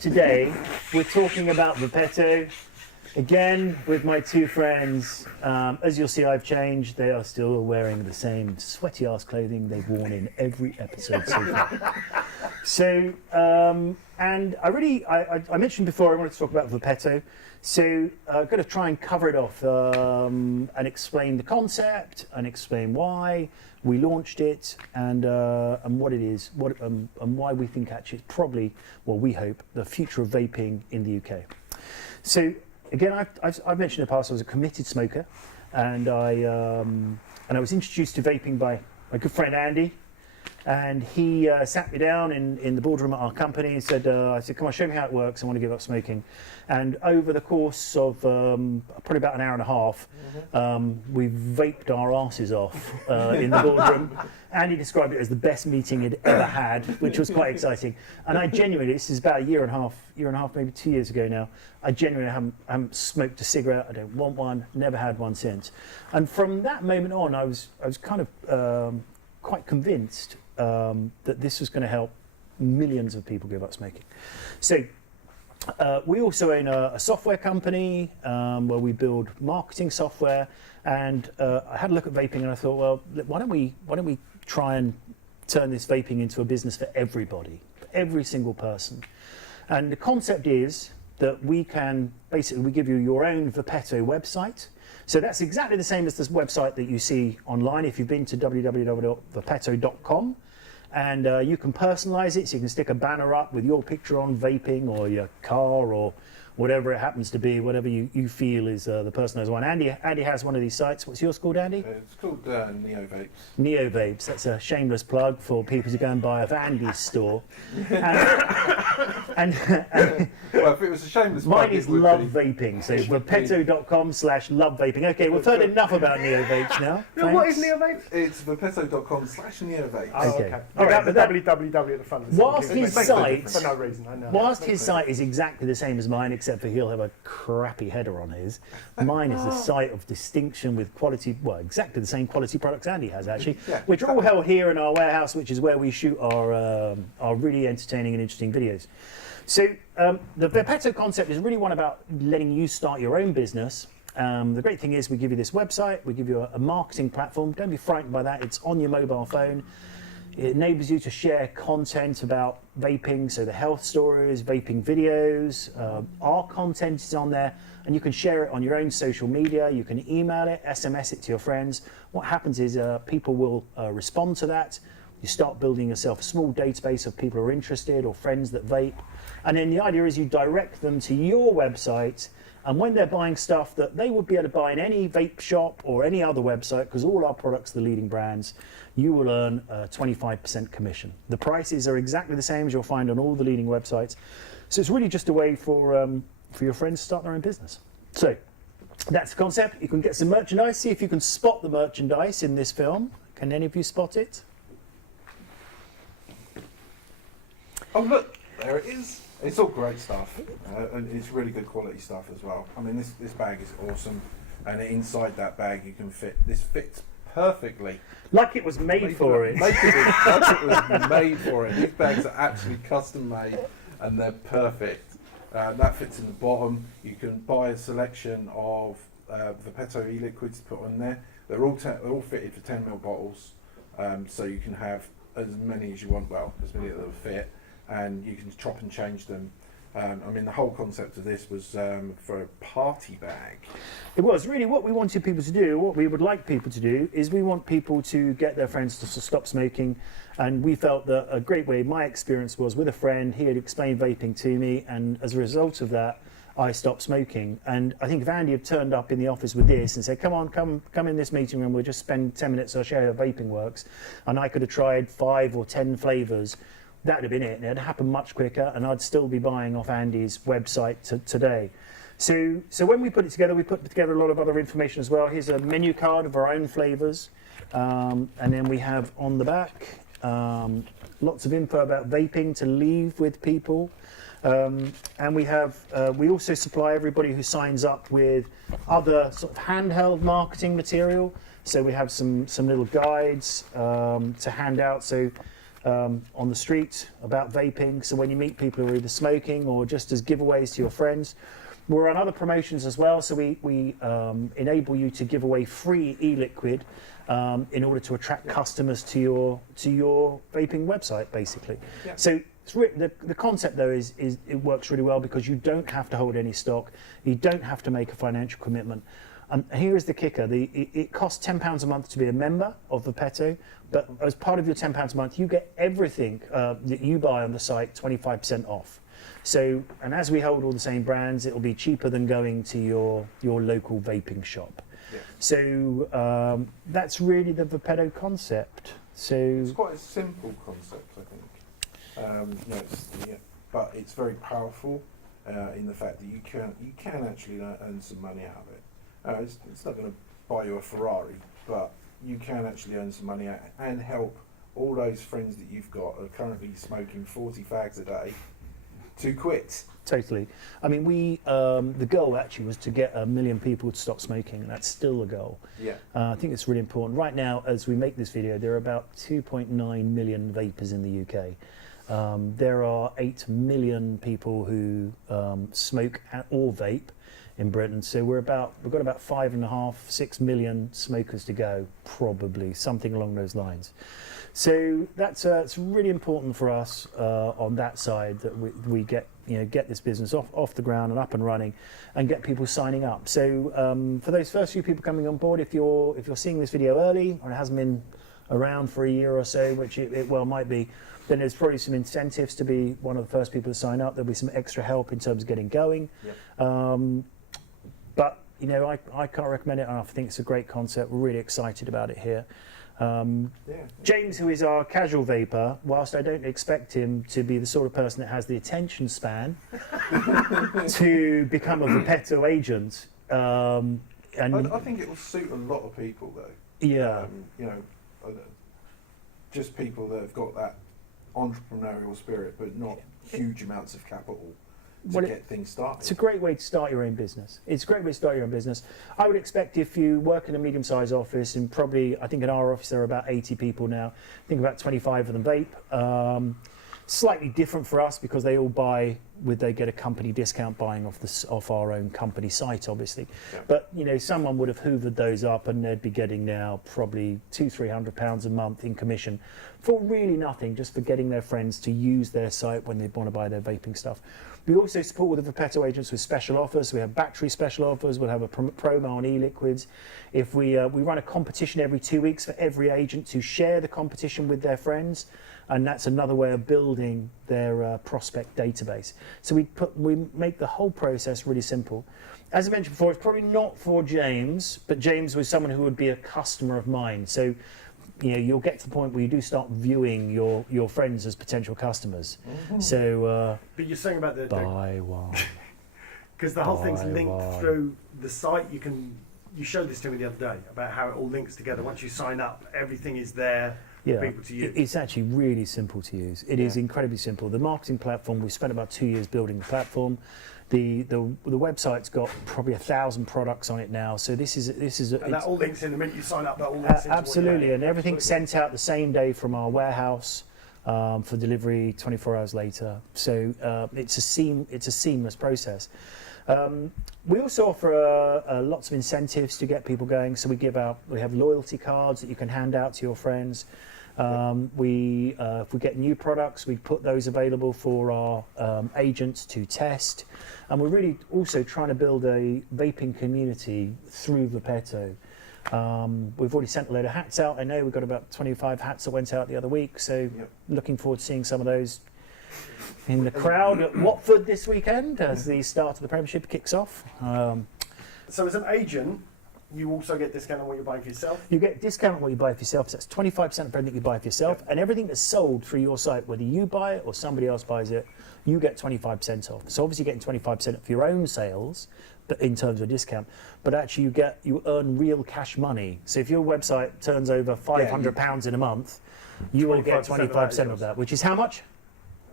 today we're talking about Vapetto. Again, with my two friends. As you'll see, I've changed. They are still wearing the same sweaty ass clothing they've worn in every episode so far. So, and I mentioned before I wanted to talk about Vapetto. So I'm going to try and cover it off and explain the concept and explain why we launched it and what it is, and why we think actually it's probably, well, we hope, the future of vaping in the UK. So again, I've mentioned in the past I was a committed smoker, and I was introduced to vaping by my good friend Andy. And he sat me down in the boardroom at our company and said, I said, come on, show me how it works. I want to give up smoking. And over the course of probably about an hour and a half, we vaped our asses off in the boardroom. And he described it as the best meeting he'd ever had, which was quite exciting. And I genuinely, this is about a year and a half, maybe 2 years ago now, I genuinely haven't smoked a cigarette. I don't want one, never had one since. And from that moment on, I was kind of quite convinced that this was going to help millions of people give up smoking. So we also own a software company where we build marketing software, and I had a look at vaping and I thought, well, why don't we try and turn this vaping into a business for everybody, for every single person. And the concept is that we can basically, we give you your own Vapetto website. So that's exactly the same as this website that you see online if you've been to www.vapetto.com. And you can personalize it, so you can stick a banner up with your picture on vaping or your car or whatever it happens to be, whatever you feel is the personalized one. Andy has one of these sites. What's yours called, Andy? It's called Neo Vapes. Neo Vapes. That's a shameless plug for people to go and buy off Andy's store. And well, if it was a shameless mine plug, is Love Vaping, so vapetto.com/love vaping. Okay, we've heard enough about Neo Vapes now. What is Neo Vapes? It's vapetto.com/Neo Vapes. Oh, okay. All right, the www at the front. Whilst his site, for no reason, I know. Whilst his site is exactly the same as mine, except for he'll have a crappy header on his, mine is a site of distinction with quality, well, exactly the same quality products Andy has actually, which are all held here in our warehouse, which is where we shoot our really entertaining and interesting videos. So the Vapetto concept is really one about letting you start your own business. The great thing is we give you this website, we give you a marketing platform. Don't be frightened by that. It's on your mobile phone. It enables you to share content about vaping, so the health stories, vaping videos. Our content is on there, and you can share it on your own social media. You can email it, SMS it to your friends. What happens is people will respond to that. You start building yourself a small database of people who are interested or friends that vape. And then the idea is you direct them to your website, and when they're buying stuff that they would be able to buy in any vape shop or any other website, because all our products are the leading brands, you will earn a 25% commission. The prices are exactly the same as you'll find on all the leading websites. So it's really just a way for your friends to start their own business. So that's the concept. You can get some merchandise. See if you can spot the merchandise in this film. Can any of you spot it? Oh, look, there it is. It's all great stuff, and it's really good quality stuff as well. I mean, this bag is awesome, and inside that bag you can fit, this fits perfectly. Like it was made for it. Like it was made for it. These bags are actually custom made, and they're perfect. That fits in the bottom. You can buy a selection of Vapetto e-liquids to put on there. They're all fitted for 10ml bottles, so you can have as many as you want, well, as many that will fit. And you can chop and change them. I mean, the whole concept of this was for a party bag. It was really what we wanted people to do, what we would like people to do, is we want people to get their friends to stop smoking. And we felt that a great way, my experience was with a friend, he had explained vaping to me, and as a result of that, I stopped smoking. And I think if Andy had turned up in the office with this and said, come in this meeting room, we'll just spend 10 minutes, I'll show you how vaping works, and I could have tried 5 or 10 flavours, that would have been it, and it would happen much quicker, and I'd still be buying off Andy's website today. So when we put it together, we put together a lot of other information as well. Here's a menu card of our own flavours, and then we have on the back lots of info about vaping to leave with people, and we also supply everybody who signs up with other sort of handheld marketing material. So we have some little guides to hand out. So on the street about vaping. So when you meet people who are either smoking or just as giveaways to your friends, we're on other promotions as well. So we enable you to give away free e-liquid in order to attract customers to your vaping website, basically. Yeah. So the concept though is it works really well because you don't have to hold any stock, you don't have to make a financial commitment. And here is the kicker: it costs £10 a month to be a member of Vapetto, but as part of your £10 a month, you get everything that you buy on the site 25% off. So, and as we hold all the same brands, it will be cheaper than going to your local vaping shop. Yeah. So that's really the Vapetto concept. So It's quite a simple concept, I think. But it's very powerful in the fact that you can actually earn some money out of it. It's not going to buy you a Ferrari, but you can actually earn some money out and help all those friends that you've got who are currently smoking 40 fags a day to quit. totally. I mean, the goal actually was to get 1 million people to stop smoking, and that's still the goal. Yeah. I think it's really important. Right now, as we make this video, there are about 2.9 million vapers in the UK. There are 8 million people who smoke or vape in Britain. So we've got about 5.5, 6 million smokers to go, probably something along those lines. So that's it's really important for us on that side that we get this business off the ground and up and running, and get people signing up. So for those first few people coming on board, if you're seeing this video early or it hasn't been around for a year or so, which it well might be, then there's probably some incentives to be one of the first people to sign up. There'll be some extra help in terms of getting going. Yep. But I can't recommend it enough. I think it's a great concept. We're really excited about it here. James, who is our casual vapor, whilst I don't expect him to be the sort of person that has the attention span to become a Vapetto agent, and I think it will suit a lot of people, though. Yeah. Just people that have got that entrepreneurial spirit, but not huge amounts of capital to get things started. It's a great way to start your own business. I would expect if you work in a medium-sized office, and probably, I think in our office there are about 80 people now, I think about 25 of them vape. Slightly different for us because they all they get a company discount buying off our own company site, obviously. Yeah. But someone would have hoovered those up, and they'd be getting now probably £200-300 a month in commission for really nothing, just for getting their friends to use their site when they want to buy their vaping stuff. We also support with the Vapetto agents with special offers. We have battery special offers. We'll have a promo on e-liquids. If we run a competition every 2 weeks for every agent to share the competition with their friends, and that's another way of building their prospect database. So we make the whole process really simple. As I mentioned before, it's probably not for James, but James was someone who would be a customer of mine. So you'll get to the point where you do start viewing your friends as potential customers. Mm-hmm. So but you're saying about buy one, because the whole thing's linked through the site. You showed this to me the other day about how it all links together. Once you sign up, everything is there for people to use. It's actually really simple to use. It is incredibly simple. The marketing platform, we spent about 2 years building the platform. The website's got probably 1,000 products on it now. So this is and that all links in the minute you sign up. That all links into absolutely, and everything's sent out the same day from our warehouse for delivery 24 hours later. So it's a seamless process. We also offer lots of incentives to get people going. So we have loyalty cards that you can hand out to your friends. If we get new products, we put those available for our agents to test. And we're really also trying to build a vaping community through Vapetto. We've already sent a load of hats out. I know we've got about 25 hats that went out the other week. So looking forward to seeing some of those in the crowd at Watford this weekend as the start of the Premiership kicks off. So as an agent, you also get discount on what you're buying for yourself? You get discount on what you buy for yourself. So that's 25% of everything you buy for yourself. And everything that's sold through your site, whether you buy it or somebody else buys it, you get 25% off. So obviously you're getting 25% of your own sales, but in terms of a discount. But actually you earn real cash money. So if your website turns over £500 in a month, you will get 25% of that, which is how much?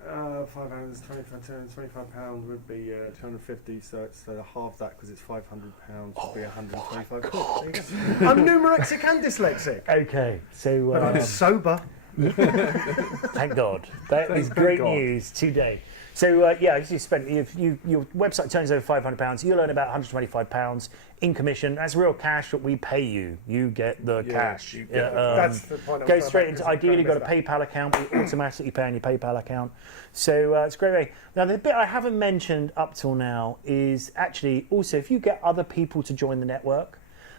£5, £25 would be 250, so it's half that because it's £500 would be 125 quid. I'm numerexic and dyslexic. Okay, so but I'm sober. Thank God. That is great news today. So if you spend, if your website turns over £500, you'll earn about £125 in commission. That's real cash that we pay you. You get the cash. That's the point. Go straight into. Ideally, got a PayPal account. We automatically pay on your PayPal account. So it's a great way. Now, the bit I haven't mentioned up till now is actually also if you get other people to join the network,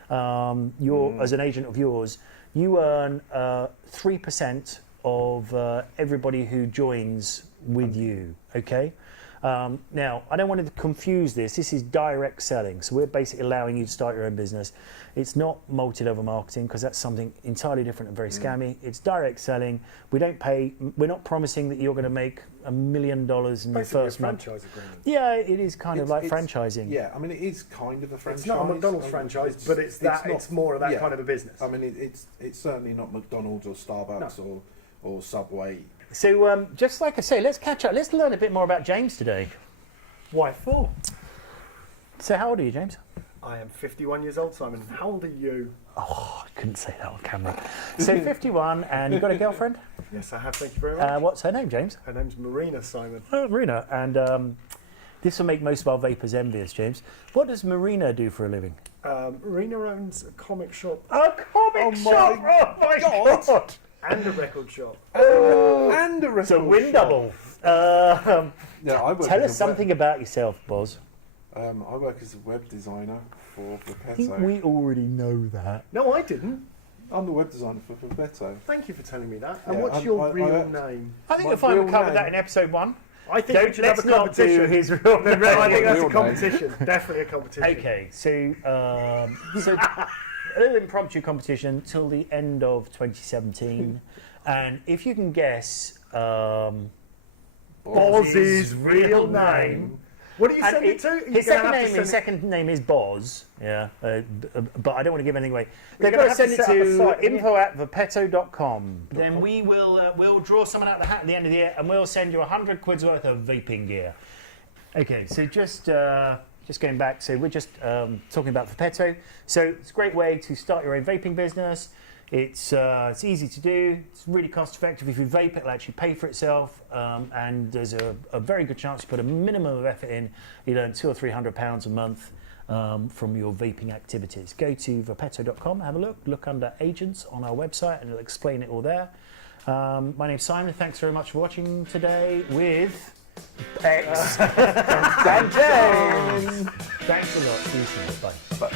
as an agent of yours, you earn 3% of everybody who joins with you, okay? Now, I don't want to confuse this. This is direct selling. So we're basically allowing you to start your own business. It's not multi-level marketing because that's something entirely different and very scammy. It's direct selling. We don't pay. We're not promising that you're going to make $1 million in your first month. Franchise agreement. Yeah, it is kind of like franchising. Yeah, I mean, it is kind of a franchise. It's not a McDonald's franchise, but it's more of that kind of a business. I mean, it's certainly not McDonald's or Starbucks or Subway. So just like I say, let's catch up. Let's learn a bit more about James today. Why for? So how old are you, James? I am 51 years old, Simon. How old are you? Oh, I couldn't say that on camera. So 51, and you've got a girlfriend? Yes, I have. Thank you very much. What's her name, James? Her name's Marina, Simon. Marina. And this will make most of our vapors envious, James. What does Marina do for a living? Marina owns a comic shop. A comic shop! Oh my God! And a record shop. And a record It's a win shop. double. Tell us as a something about yourself, Boz. I work as a web designer for I think Vapetto. we already know that. No, I didn't. I'm the web designer for Vapetto. Thank you for telling me that. And Yeah, what's your real name? I think My you'll find we real covered name- that in episode 1. I think we should have a Let's not do competition. his real name. No, I think that's a Real name. competition. Definitely a competition. Okay, so a little impromptu competition till the end of 2017, and if you can guess Boz's real name. What do you send it to? His second name is Boz. Yeah, but I don't want to give anything away. They're You're going to send gonna it have to set up a to site, info@vapetto.com. Then we'll draw someone out of the hat at the end of the year, and we'll send you 100 quid's worth of vaping gear. Okay, so just going back, so we're just talking about Vapetto. So it's a great way to start your own vaping business. It's easy to do. It's really cost effective. If you vape, it'll actually pay for itself, and there's a very good chance you put a minimum of effort in, you earn £200 or £300 a month from your vaping activities. Go to vapetto.com, have a look. Look under agents on our website, and it'll explain it all there. My name's Simon. Thanks very much for watching today with Boz and James. Thanks a lot. See you soon. Bye. But